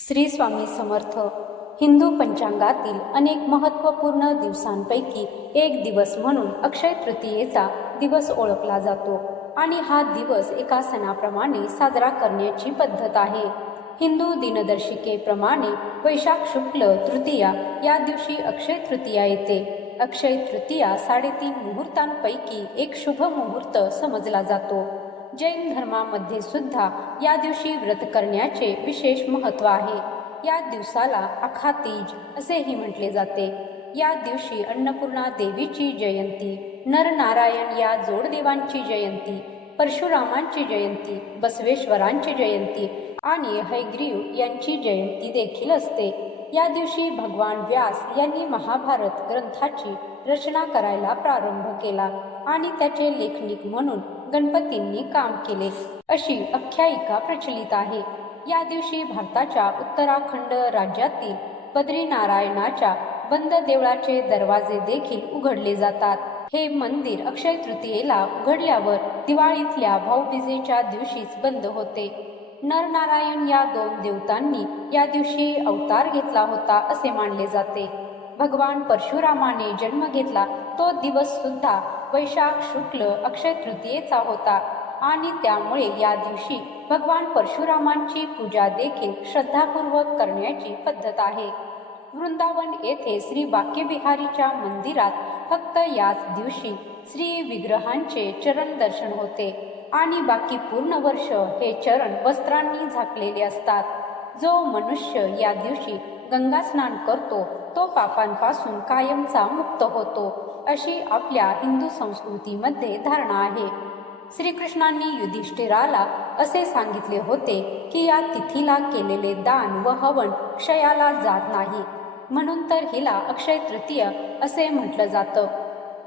श्री स्वामी समर्थ हिंदू पंचांगातील अनेक महत्त्वपूर्ण दिवसांपैकी एक दिवस म्हणून अक्षय तृतीयेचा दिवस ओळखला जातो आणि हा दिवस एका सणाप्रमाणे साजरा करण्याची पद्धत आहे. हिंदू दिनदर्शिकेप्रमाणे वैशाख शुक्ल तृतीया या दिवशी अक्षय तृतीया येते. अक्षय तृतीया साडेतीन मुहूर्तांपैकी एक शुभ मुहूर्त समजला जातो. जैन धर्मामध्ये सुद्धा या दिवशी व्रत करण्याचे विशेष महत्त्व आहे. या दिवसाला अखातीज असेही म्हटले जाते. या दिवशी अन्नपूर्णा देवीची जयंती नरनारायण या जोडदेवांची जयंती परशुरामांची जयंती बसवेश्वरांची जयंती आणि हैग्रीव यांची जयंती देखील असते. या दिवशी भगवान व्यास यांनी महाभारत ग्रंथाची रचना करायला प्रारंभ केला आणि त्याचे लेखनिक म्हणून गणपतींनी काम केले. अशी आख्यायिका प्रचलित आहे. या दिवशी भारताच्या उत्तराखंड राज्यातील बद्रीनारायणाच्या बंद देवळाचे दरवाजे देखील उघडले जातात. हे मंदिर अक्षय तृतीयेला उघडल्यावर दिवाळीतल्या भाऊबीजेच्या दिवशीच बंद होते. नरनारायण या दोन देवतांनी या दिवशी अवतार घेतला होता असे मानले जाते. भगवान परशुरामाने जन्म घेतला तो दिवस सुद्धा वैशाख शुक्ल अक्षय तृतीयेचा होता. आणि त्यामुळे या दिवशी भगवान परशुरामांची पूजा देखील श्रद्धापूर्वक करण्याची पद्धत आहे. वृंदावन येथे श्री वाक्यबिहारीच्या मंदिरात फक्त याच दिवशी श्री विग्रहांचे चरण दर्शन होते. आणि बाकी पूर्ण वर्ष हे चरण वस्त्रांनी झाकलेले असतात. जो मनुष्य या दिवशी गंगा स्नान करतो तो पापांपासून कायमचा मुक्त होतो अशी आपल्या हिंदू संस्कृतीमध्ये धारणा आहे. श्रीकृष्णांनी युधिष्ठिराला असे सांगितले होते की या तिथीला केलेले दान व हवन क्षयाला जात नाही. म्हणून तर हिला अक्षय तृतीय असे म्हटलं जातं.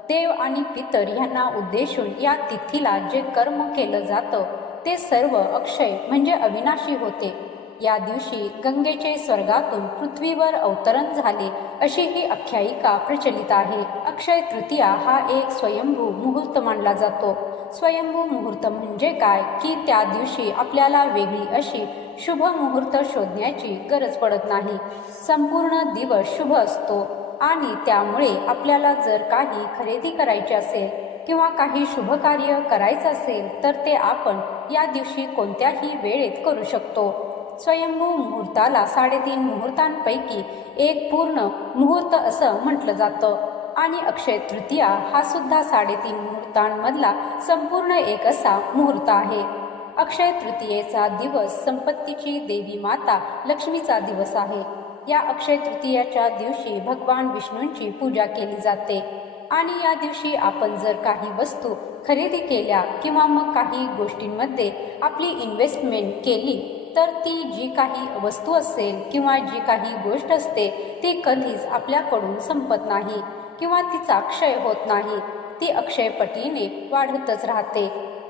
देव आणि पितर यांना उद्देशून या तिथीला जे कर्म केलं जातं ते सर्व अक्षय म्हणजे अविनाशी होते. या दिवशी गंगेचे स्वर्गातून पृथ्वीवर अवतरण झाले अशी ही आख्यायिका प्रचलित आहे. अक्षय तृतीया हा एक स्वयंभू मुहूर्त मानला जातो. स्वयंभू मुहूर्त म्हणजे काय? की त्या दिवशी आपल्याला वेगळी अशी शुभ मुहूर्त शोधण्याची गरज पडत नाही. संपूर्ण दिवस शुभ असतो आणि त्यामुळे आपल्याला जर काही खरेदी करायची असेल किंवा काही शुभ कार्य करायचं असेल तर ते आपण या दिवशी कोणत्याही वेळेत करू शकतो. स्वयंभू मुहूर्ताला साडेतीन मुहूर्तांपैकी एक पूर्ण मुहूर्त असं म्हटलं जातं. आणि अक्षय तृतीया हा सुद्धा साडेतीन मुहूर्तांमधला संपूर्ण एक असा मुहूर्त आहे. अक्षय तृतीयेचा दिवस संपत्तीची देवी माता लक्ष्मीचा दिवस आहे. या अक्षय तृतीयाच्या दिवशी भगवान विष्णूंची पूजा केली जाते. आणि या दिवशी आपण जर काही वस्तू खरेदी केल्या किंवा मग काही गोष्टींमध्ये आपली इन्व्हेस्टमेंट केली तर ती जी काही वस्तू असेल किंवा जी काही गोष्ट असते ती कधीच आपल्याकडून संपत नाही किंवा तिचा क्षय होत नाही. ती अक्षयपटीने वाढतच राहते.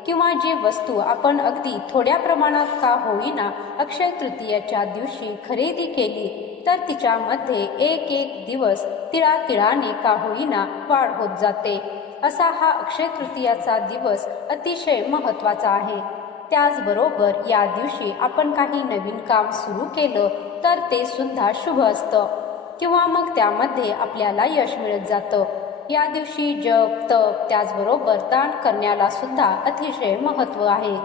किंवा जी वस्तू आपण अगदी थोड्या प्रमाणात का होईना अक्षय तृतीयाच्या दिवशी खरेदी केली तर तिच्यामध्ये एक एक दिवस तिळातिळाने का होईना वाढ होत जाते. असा हा अक्षय तृतीयाचा दिवस अतिशय महत्त्वाचा आहे. त्याचबरोबर या दिवशी आपण काही नवीन काम सुरू केलं तर ते सुद्धा शुभ असतं. किंवा मग त्यामध्ये आपल्याला यश मिळत जातं. या दिवशी जप तप त्याचबरोबर दान करण्याला सुद्धा अतिशय महत्त्व आहे.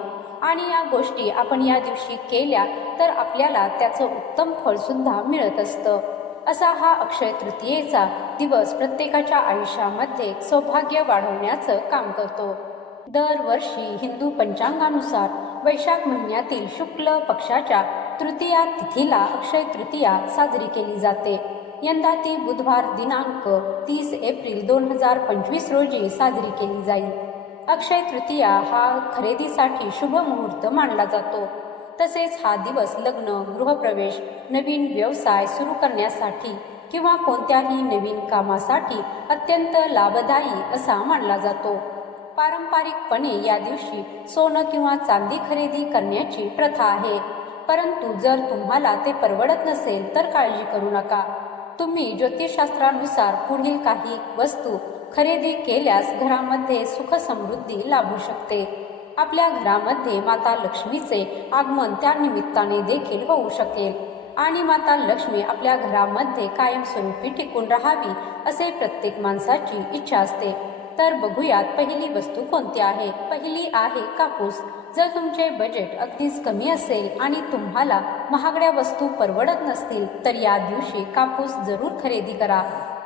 आणि या गोष्टी आपण या दिवशी केल्या तर आपल्याला त्याचं उत्तम फळ सुद्धा मिळत असतं. असा हा अक्षय तृतीयेचा दिवस प्रत्येकाच्या आयुष्यामध्ये सौभाग्य वाढवण्याचं काम करतो. दरवर्षी हिंदू पंचांगानुसार वैशाख महिन्यातील शुक्ल पक्षाच्या तृतीया तिथीला अक्षय तृतीया साजरी केली जाते. यंदा ती बुधवार दिनांक तीस एप्रिल दोन हजार पंचवीस रोजी साजरी केली जाईल. अक्षय तृतीया हा खरेदीसाठी शुभ मुहूर्त मानला जातो. तसेच हा दिवस लग्न गृहप्रवेश नवीन व्यवसाय सुरू करण्यासाठी किंवा कोणत्याही नवीन कामासाठी अत्यंत लाभदायी असा मानला जातो. पारंपरिकपणे या दिवशी सोनं किंवा चांदी खरेदी करण्याची प्रथा आहे. परंतु जर तुम्हाला ते परवडत नसेल तर काळजी करू नका. तुम्ही ज्योतिषशास्त्रानुसार पुढील काही वस्तू खरेदी केल्यास घरामध्ये सुख समृद्धी लाभू शकते. आपल्या घरामध्ये माता लक्ष्मीचे आगमन त्या निमित्ताने देखील होऊ शकेल. आणि माता लक्ष्मी आपल्या घरामध्ये कायमस्वरूपी टिकून राहावी असे प्रत्येक माणसाची इच्छा असते. तर बघूयात पहिली वस्तू कोणती आहे? पहिली आहे कापूस. जर तुमचे बजेट अगदीच कमी असेल आणि तुम्हाला महागड्या वस्तू परवडत नसतील तर या दिवशी कापूस जरूर खरेदी करा.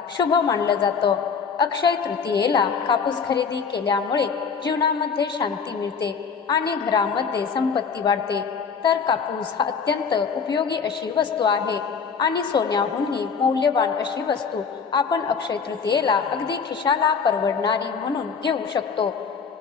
शुभ मानलं जातं. अक्षय तृतीयेला कापूस खरेदी केल्यामुळे जीवनामध्ये शांती मिळते आणि घरामध्ये संपत्ती वाढते. तर कापूस हा अत्यंत उपयोगी अशी वस्तू आहे. आणि सोन्याहूनही मौल्यवान अशी वस्तू आपण अक्षय तृतीयेला अगदी खिशाला परवडणारी म्हणून घेऊ शकतो.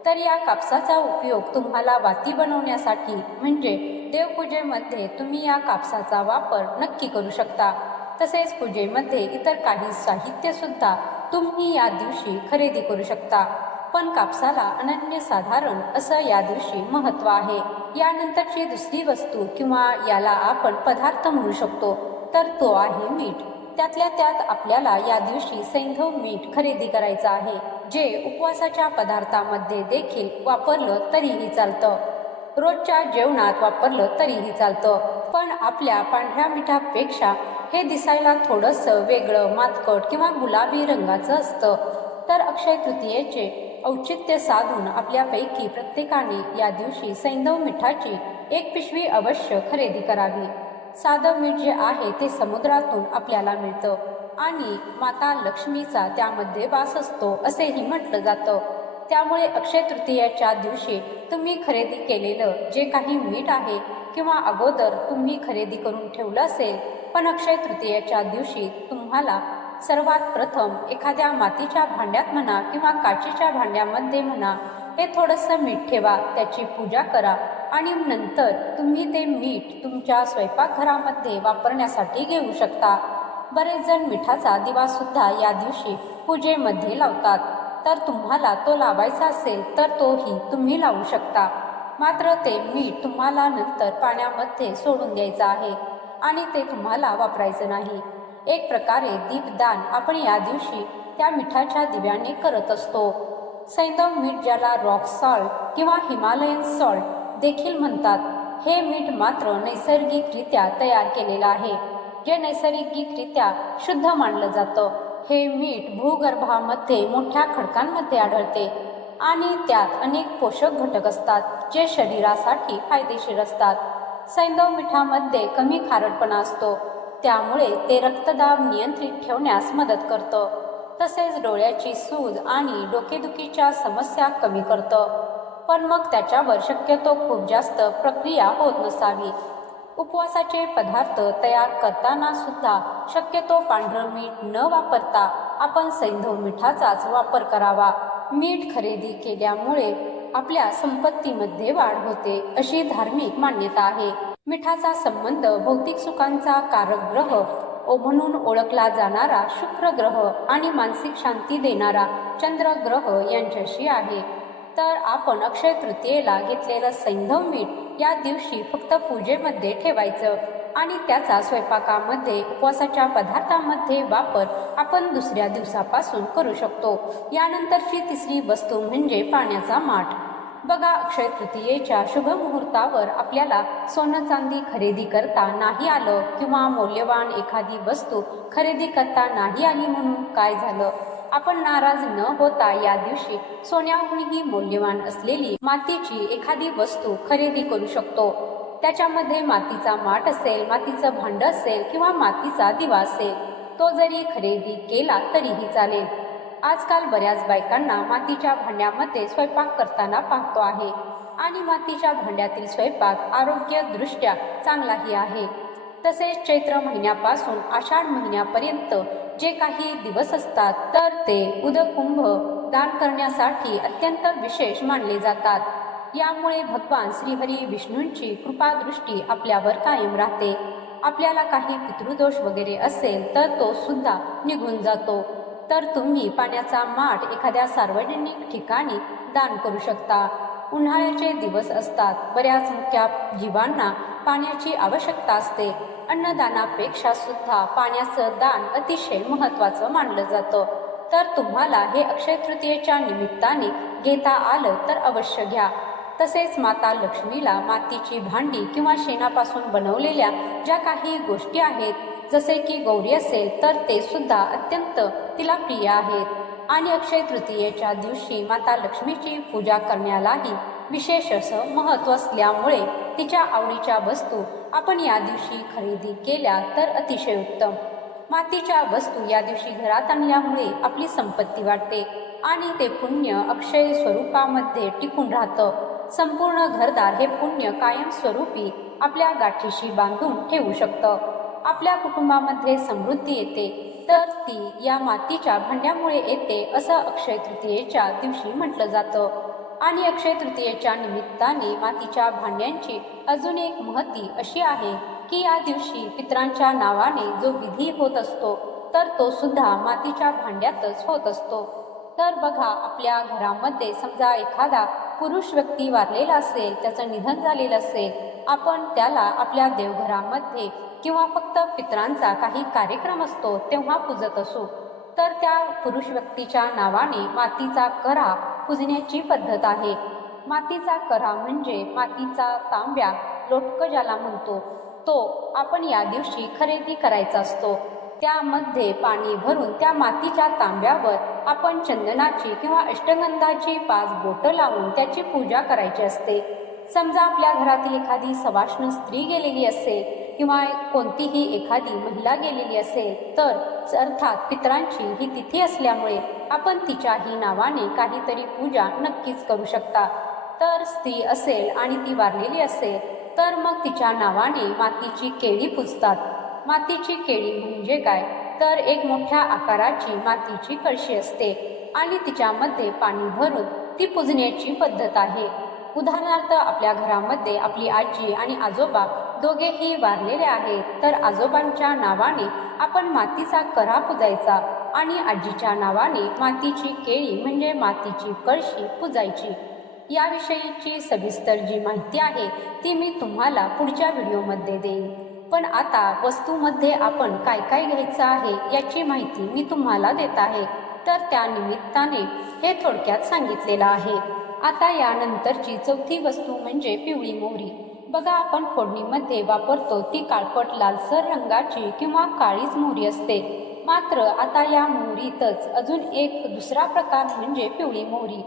तर या कापसाचा उपयोग तुम्हाला वाती बनवण्यासाठी म्हणजे देवपूजेमध्ये तुम्ही या कापसाचा वापर नक्की करू शकता. तसेच पूजेमध्ये इतर काही साहित्य सुद्धा तुम्ही या दिवशी खरेदी करू शकता. पण कापसाला अनन्यसाधारण असं या दिवशी महत्त्व आहे. यानंतरची दुसरी वस्तू किंवा याला आपण पदार्थ म्हणू शकतो तर तो आहे मीठ. त्यातल्या त्यात आपल्याला या दिवशी सैंधव मीठ खरेदी करायचं आहे जे उपवासाच्या पदार्थामध्ये देखील वापरलं तरीही चालतं. रोजच्या जेवणात वापरलं तरीही चालतं पण आपल्या पांढऱ्या मिठापेक्षा हे दिसायला थोडंसं वेगळं मातकट किंवा गुलाबी रंगाचं असतं. तर अक्षय तृतीयेचे औचित्य साधून आपल्यापैकी प्रत्येकाने या दिवशी सैंधव मिठाची एक पिशवी अवश्य खरेदी करावी. साधव मीठ जे आहे ते समुद्रातून आपल्याला मिळतं आणि माता लक्ष्मीचा त्यामध्ये वास असतो असेही म्हटलं जातं. त्यामुळे अक्षय तृतीयाच्या दिवशी तुम्ही खरेदी केलेलं जे काही मीठ आहे किंवा अगोदर तुम्ही खरेदी करून ठेवलं असेल पण अक्षय तृतीयाच्या दिवशी तुम्हाला सर्वात प्रथम एखाद्या मातीच्या भांड्यात म्हणा किंवा काचेच्या भांड्यामध्ये म्हणा हे थोडंसं मीठ ठेवा त्याची पूजा करा आणि नंतर तुम्ही ते मीठ तुमच्या स्वयंपाकघरामध्ये वापरण्यासाठी घेऊ शकता. बरेच जण मिठाचा दिवासुद्धा या दिवशी पूजेमध्ये लावतात. तर तुम्हाला तो लावायचा असेल तर तोही तुम्ही लावू शकता. मात्र ते मीठ तुम्हाला नंतर पाण्यामध्ये सोडून द्यायचं आहे आणि ते तुम्हाला वापरायचं नाही. एक प्रकारे दीपदान आपण या दिवशी त्या मिठाच्या दिव्याने करत असतो. सैंदव मीठ ज्याला रॉक सॉल्ट किंवा हिमालयन सॉल्ट देखील म्हणतात हे मीठ मात्र नैसर्गिकरित्या तयार केलेलं आहे. जे नैसर्गिकरित्या शुद्ध मानलं जातं हे मीठ भूगर्भामध्ये मोठ्या खडकांमध्ये आढळते आणि त्यात अनेक पोषक घटक असतात जे शरीरासाठी फायदेशीर असतात. सैंदव मिठामध्ये कमी खारटपणा असतो त्यामुळे ते रक्तदाब नियंत्रित ठेवण्यास मदत करतं. तसेच डोळ्याची सूज आणि डोकेदुखीच्या समस्या कमी करतं. पण मग त्याच्यावर शक्यतो खूप जास्त प्रक्रिया होत नसावी. उपवासाचे पदार्थ तयार करताना सुद्धा शक्यतो पांढरं मीठ न वापरता आपण सैंधव मिठाचाच वापर करावा. मीठ खरेदी केल्यामुळे आपल्या संपत्तीमध्ये वाढ होते अशी धार्मिक मान्यता आहे. मिठाचा संबंध भौतिक सुखांचा कारक ग्रह ओ म्हणून ओळखला जाणारा शुक्र ग्रह आणि मानसिक शांती देणारा चंद्र ग्रह यांच्याशी आहे. तर आपण अक्षय तृतीयेला घेतलेलं सैंधव मीठ या दिवशी फक्त पूजेमध्ये ठेवायचं आणि त्याचा स्वयंपाकामध्ये उपवासाच्या पदार्थामध्ये वापर आपण दुसऱ्या दिवसापासून करू शकतो. यानंतरची तिसरी वस्तू म्हणजे पाण्याचा माठ. बघा अक्षय तृतीयेच्या शुभ मुहूर्तावर आपल्याला सोनं चांदी खरेदी करता नाही आलं किंवा मौल्यवान एखादी वस्तू खरेदी करता नाही आली म्हणून काय झालं? आपण नाराज न होता या दिवशी सोन्याहूनही मौल्यवान असलेली मातीची एखादी वस्तू खरेदी करू शकतो. त्याच्यामध्ये मातीचा माठ असेल मातीचं भांड असेल किंवा मातीचा दिवा असेल तो जरी खरेदी केला तरीही चालेल. आजकाल बऱ्याच बायकांना मातीच्या भांड्यामध्ये स्वयंपाक करताना पाहतो आहे. आणि मातीच्या भांड्यातील स्वयंपाक आरोग्यदृष्ट्या चांगलाही आहे. तसेच चैत्र महिन्यापासून आषाढ महिन्यापर्यंत जे काही दिवस असतात तर ते उदकुंभ दान करण्यासाठी अत्यंत विशेष मानले जातात. यामुळे भगवान श्रीहरी विष्णूंची कृपादृष्टी आपल्यावर कायम राहते. आपल्याला काही पितृदोष वगैरे असेल तर तो सुद्धा निघून जातो. तर तुम्ही पाण्याचा माठ एखाद्या सार्वजनिक ठिकाणी दान करू शकता. उन्हाळ्याचे दिवस असतात. बऱ्याच मुख्या जीवांना पाण्याची आवश्यकता असते. अन्नदानापेक्षा सुद्धा पाण्याचं दान अतिशय महत्त्वाचं मानलं जातं. तर तुम्हाला हे अक्षय तृतीयेच्या निमित्ताने घेता आलं तर अवश्य घ्या. तसेच माता लक्ष्मीला मातीची भांडी किंवा शेणापासून बनवलेल्या ज्या काही गोष्टी आहेत जसे की गौरी असेल तर ते सुद्धा अत्यंत तिला प्रिय आहेत. आणि अक्षय तृतीयेच्या दिवशी माता लक्ष्मीची पूजा करण्यालाही विशेष असं महत्त्व असल्यामुळे तिच्या आवडीच्या वस्तू आपण या दिवशी खरेदी केल्या तर अतिशय उत्तम. मातीच्या वस्तू या दिवशी घरात आणल्यामुळे आपली संपत्ती वाढते आणि ते पुण्य अक्षय स्वरूपामध्ये टिकून राहतं. संपूर्ण घरदार हे पुण्य कायमस्वरूपी आपल्या गाठीशी बांधून ठेवू शकतं. आपल्या कुटुंबामध्ये समृद्धी येते तर ती या मातीच्या भांड्यामुळे येते असं अक्षय तृतीयेच्या दिवशी म्हटलं जातं. आणि अक्षय तृतीयेच्या निमित्ताने मातीच्या भांड्यांची अजून एक महती अशी आहे की या दिवशी पित्रांच्या नावाने जो विधी होत असतो तर तो सुद्धा मातीच्या भांड्यातच होत असतो. तर बघा आपल्या घरामध्ये समजा एखादा पुरुष व्यक्ती वारलेला असेल त्याचं निधन झालेलं असेल आपण त्याला आपल्या देवघरामध्ये किंवा फक्त पित्रांचा काही कार्यक्रम असतो तेव्हा पूजत असू. तर त्या पुरुष व्यक्तीच्या नावाने मातीचा करा पुजण्याची पद्धत आहे. मातीचा करा म्हणजे मातीचा तांब्या लोटक ज्याला म्हणतो तो आपण या दिवशी खरेदी करायचा असतो. त्यामध्ये पाणी भरून त्या मातीच्या तांब्यावर आपण चंदनाची किंवा अष्टगंधाची पाच बोटं लावून त्याची पूजा करायची असते. समजा आपल्या घरातील एखादी सवाष्ण स्त्री गेलेली असेल किंवा कोणतीही एखादी महिला गेलेली असेल तर अर्थात पितरांची ही तिथी असल्यामुळे आपण तिच्याही नावाने काहीतरी पूजा नक्कीच करू शकता. तर स्त्री असेल आणि ती वारलेली असेल तर मग तिच्या नावाने मातीची केळी पुजतात. मातीची केळी म्हणजे काय? तर एक मोठ्या आकाराची मातीची कळशी असते आणि तिच्यामध्ये पाणी भरून ती पुजण्याची पद्धत आहे. उदाहरणार्थ आपल्या घरामध्ये आपली आजी आणि आजोबा दोघेही वारलेले आहेत तर आजोबांच्या नावाने आपण मातीचा करा पुजायचा आणि आजीच्या नावाने मातीची केळी म्हणजे मातीची कळशी पुजायची. याविषयीची सविस्तर जी माहिती आहे ती मी तुम्हाला पुढच्या व्हिडिओमध्ये देईन. पण आता वस्तूमध्ये आपण काय काय घ्यायचं आहे याची माहिती मी तुम्हाला देत आहे. तर त्या निमित्ताने हे थोडक्यात सांगितलेलं आहे. आता यानंतरची चौथी वस्तू म्हणजे पिवळी मोहरी. बघा आपण फोडणीमध्ये वापरतो ती काळपट लालसर रंगाची किंवा काळीच मोहरी असते. मात्र आता या मोहरीतच अजून एक दुसरा प्रकार म्हणजे पिवळी मोहरी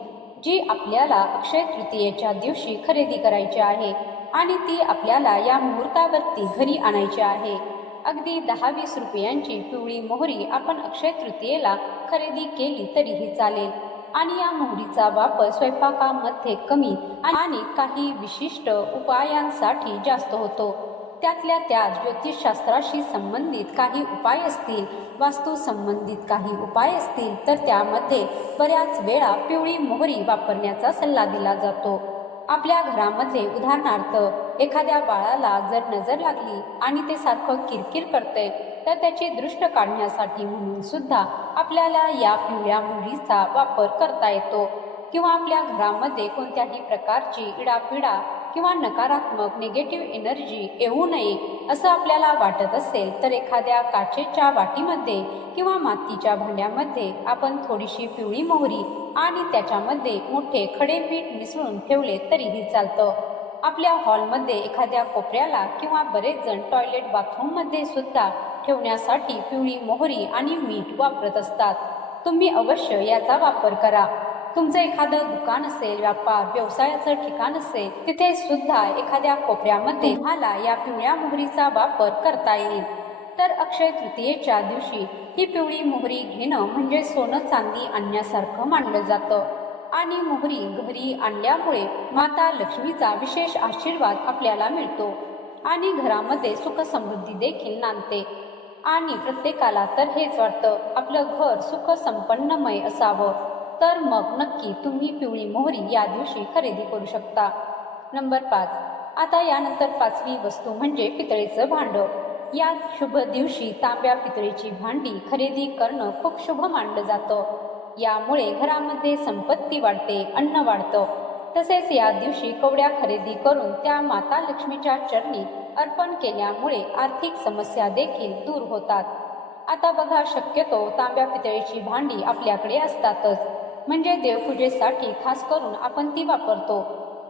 जी आपल्याला अक्षय तृतीयेच्या दिवशी खरेदी करायची आहे आणि ती आपल्याला या मुहूर्तावरती घरी आणायची आहे. अगदी दहा वीस रुपयांची पिवळी मोहरी आपण अक्षय तृतीयेला खरेदी केली तरीही चालेल. आणि या मोहरीचा वापर स्वयंपाकामध्ये कमी आणि काही विशिष्ट उपायांसाठी जास्त होतो. त्यातल्या त्या ज्योतिषशास्त्राशी संबंधित काही उपाय असतील वास्तू संबंधित काही उपाय असतील तर त्यामध्ये बऱ्याच वेळा पिवळी मोहरी वापरण्याचा सल्ला दिला जातो. आपल्या घरामध्ये उदाहरणार्थ एखाद्या बाळाला जर नजर लागली आणि ते सारखं किरकिर करते तर त्याची दृष्ट काढण्यासाठी म्हणून सुद्धा आपल्याला या पिवळ्या मोहरीचा वापर करता येतो. किंवा आपल्या घरामध्ये कोणत्याही प्रकारची इडापिडा किंवा नकारात्मक निगेटिव्ह एनर्जी येऊ नये असं आपल्याला वाटत असेल तर एखाद्या काचेच्या वाटीमध्ये किंवा मातीच्या भांड्यामध्ये आपण थोडीशी पिवळी मोहरी आणि त्याच्यामध्ये मोठे खडे मीठ मिसळून ठेवले तरीही चालतं. आपल्या हॉलमध्ये एखाद्या कोपऱ्याला किंवा बरेच जण टॉयलेट बाथरूममध्ये सुद्धा ठेवण्यासाठी पिवळी मोहरी आणि मीठ वापरत असतात. तुम्ही अवश्य याचा वापर करा. तुमचं एखादं दुकान असेल व्यापार व्यवसायाचं ठिकाण असेल तिथे सुद्धा एखाद्या कोपऱ्यामध्ये तुम्हाला या पिवळ्या मोहरीचा वापर करता येईल. तर अक्षय तृतीयेच्या दिवशी ही पिवळी मोहरी घेणं म्हणजे सोनं चांदी आणण्यासारखं मानलं जातं. आणि मोहरी घरी आणल्यामुळे माता लक्ष्मीचा विशेष आशीर्वाद आपल्याला मिळतो आणि घरामध्ये सुखसमृद्धी देखील नांदते. आणि प्रत्येकाला तर हेच वाटतं आपलं घर सुख संपन्नमय असावं. तर मग नक्की तुम्ही पिवळी मोहरी या दिवशी खरेदी करू शकता. नंबर पाच. आता यानंतर पाचवी वस्तू म्हणजे पितळेचं भांडं. या शुभ दिवशी तांब्या पितळेची भांडी खरेदी करणं खूप शुभ मानलं जातं. यामुळे घरामध्ये संपत्ती वाढते अन्न वाढतं. तसेच या दिवशी कवड्या खरेदी करून त्या माता लक्ष्मीच्या चरणी अर्पण केल्यामुळे आर्थिक समस्या देखील दूर होतात. आता बघा शक्यतो तांब्या पितळेची भांडी आपल्याकडे असतातच. म्हणजे देवपूजेसाठी खास करून आपण ती वापरतो.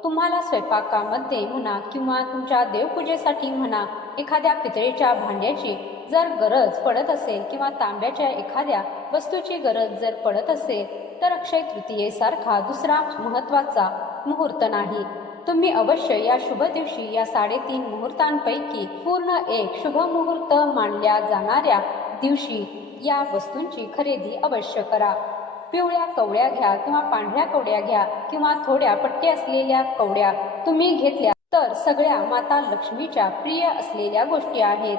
तुम्हाला स्वयंपाकामध्ये म्हणा किंवा तुमच्या देवपूजेसाठी म्हणा एखाद्या पितळेच्या भांड्याची जर गरज पडत असेल किंवा तांब्याच्या एखाद्या वस्तूची गरज जर पडत असेल तर अक्षय तृतीयेसारखा दुसरा महत्त्वाचा मुहूर्त नाही. तुम्ही अवश्य या शुभ दिवशी या साडेतीन मुहूर्तांपैकी पूर्ण एक शुभ मुहूर्त मानल्या जाणाऱ्या दिवशी या वस्तूंची खरेदी अवश्य करा. पिवळ्या कवड्या घ्या किंवा पांढऱ्या कवड्या घ्या किंवा थोड्या पट्टे असलेल्या कवड्या तुम्ही घेतल्या तर सगळ्या माता लक्ष्मीच्या प्रिय असलेल्या गोष्टी आहेत.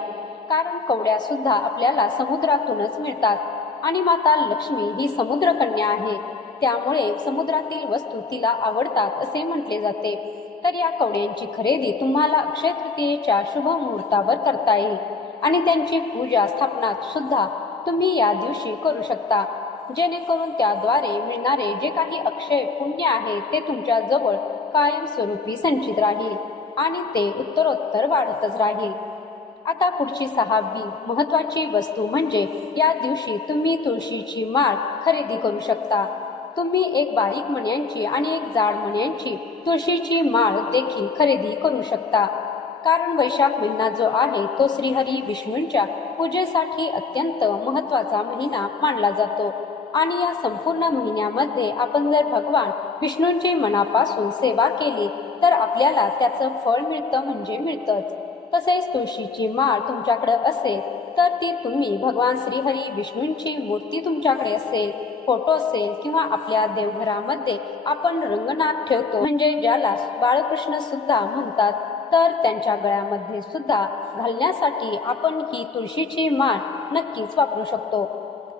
कारण कवड्या सुद्धा आपल्याला समुद्रातूनच मिळतात आणि माता लक्ष्मी ही समुद्रकन्या आहे. त्यामुळे समुद्रातील वस्तू तिला आवडतात असे म्हटले जाते. तर या कवड्यांची खरेदी तुम्हाला अक्षय तृतीयेच्या शुभ मुहूर्तावर करता येईल. आणि त्यांची पूजा स्थापना सुद्धा तुम्ही या दिवशी करू शकता. जेणेकरून त्याद्वारे मिळणारे जे काही अक्षय पुण्य आहे ते तुमच्या जवळ कायमस्वरूपी संचित राहील आणि ते उत्तरोत्तर वाढतच राहील. आता पुढची सहावी महत्वाची वस्तू म्हणजे या दिवशी तुम्ही तुळशीची माळ खरेदी करू शकता. तुम्ही एक बारीक मण्यांची आणि एक जाड मण्यांची तुळशीची माळ देखील खरेदी करू शकता. कारण वैशाख महिना जो आहे तो श्रीहरी विष्णूंच्या पूजेसाठी अत्यंत महत्त्वाचा महिना मानला जातो. आणि या संपूर्ण महिन्यामध्ये आपण जर भगवान विष्णूंची मनापासून सेवा केली तर आपल्याला त्याचं फळ मिळतं म्हणजे मिळतंच. तसेच तुळशीची माळ तुमच्याकडे असेल तर ती तुम्ही भगवान श्रीहरी विष्णूंची मूर्ती तुमच्याकडे असेल फोटो असेल किंवा आपल्या देवघरामध्ये आपण रंगनाथ ठेवतो म्हणजे ज्याला बाळकृष्ण सुद्धा म्हणतात तर त्यांच्या गळ्यामध्ये सुद्धा घालण्यासाठी आपण ही तुळशीची माळ नक्कीच वापरू शकतो.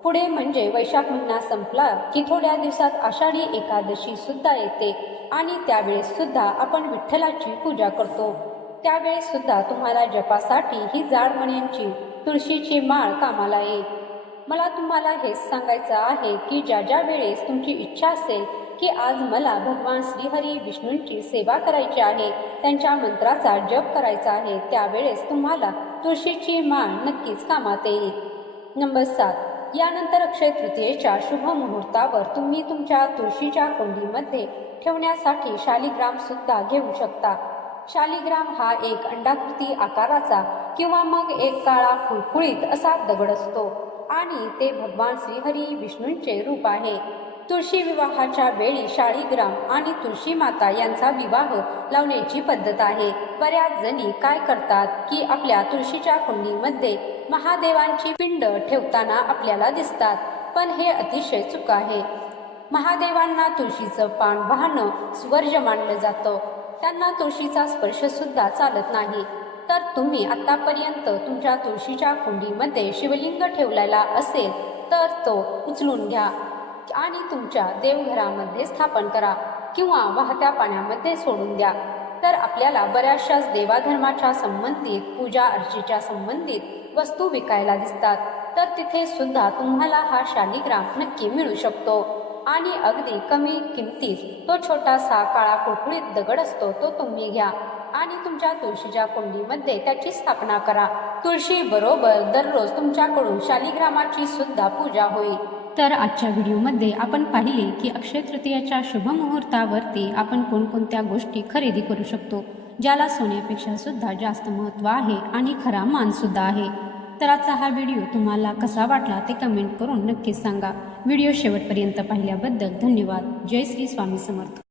पुढे म्हणजे वैशाख महिना संपला की थोड्या दिवसात आषाढी एकादशी सुद्धा येते आणि त्यावेळेस सुद्धा आपण विठ्ठलाची पूजा करतो. त्यावेळेस सुद्धा तुम्हाला जपासाठी ही जाड मण्यांची तुळशीची माळ कामाला येईल मला तुम्हाला हेच सांगायचं आहे की ज्या ज्या वेळेस तुमची इच्छा असेल की आज मला भगवान श्रीहरी विष्णूंची सेवा करायची आहे त्यांच्या मंत्राचा जप करायचा आहे त्यावेळेस तुम्हाला तुळशीची माळ नक्कीच कामात येईल. नंबर सात. यानंतर अक्षय तृतीयेच्या शुभ मुहूर्तावर तुम्ही तुमच्या तुळशीच्या कुंडीमध्ये ठेवण्यासाठी शालिग्राम सुद्धा घेऊ शकता. शालिग्राम हा एक अंडाकृती आकाराचा किंवा मग एक काळा फुळफुळीत असा दगड असतो. आणि ते भगवान श्रीहरी विष्णूंचे रूप आहे. तुळशी विवाहाच्या वेळी शाळीग्राम आणि तुळशी माता यांचा विवाह लावण्याची पद्धत आहे. बऱ्याच जणी काय करतात की आपल्या तुळशीच्या कुंडीमध्ये महादेवांची पिंड ठेवताना आपल्याला दिसतात. पण हे अतिशय चुक आहे. महादेवांना तुळशीचं पान वाहणं स्वर्ज मानलं जातं. त्यांना तुळशीचा स्पर्श सुद्धा चालत नाही. तर तुम्ही आतापर्यंत तुमच्या तुळशीच्या कुंडीमध्ये शिवलिंग ठेवलेला असेल तर तो उचलून घ्या आणि तुमच्या देवघरामध्ये स्थापन करा किंवा वाहत्या पाण्यामध्ये सोडून द्या. तर आपल्याला बऱ्याचशाच देवाधर्माच्या संबंधित पूजा अर्चेच्या संबंधित वस्तू विकायला दिसतात. तर तिथे सुद्धा तुम्हाला हा शालिग्राम नक्की मिळू शकतो. आणि अगदी कमी किमतीत तो छोटासा काळा कुळकुळीत दगड असतो तो तुम्ही घ्या. आणि तुमच्या तुळशीच्या कुंडीमध्ये त्याची स्थापना करा. तुळशी बरोबर दररोज तुमच्याकडून शालिग्रामाची सुद्धा पूजा होईल. तर आजच्या व्हिडिओमध्ये आपण पाहिले की अक्षय तृतीयाच्या शुभ मुहूर्तावरती आपण कोणकोणत्या गोष्टी खरेदी करू शकतो ज्याला सोन्यापेक्षा सुद्धा जास्त महत्त्व आहे आणि खरा मानसुद्धा आहे. तर आजचा हा व्हिडिओ तुम्हाला कसा वाटला ते कमेंट करून नक्कीच सांगा. व्हिडिओ शेवटपर्यंत पाहिल्याबद्दल धन्यवाद. जय श्री स्वामी समर्थ.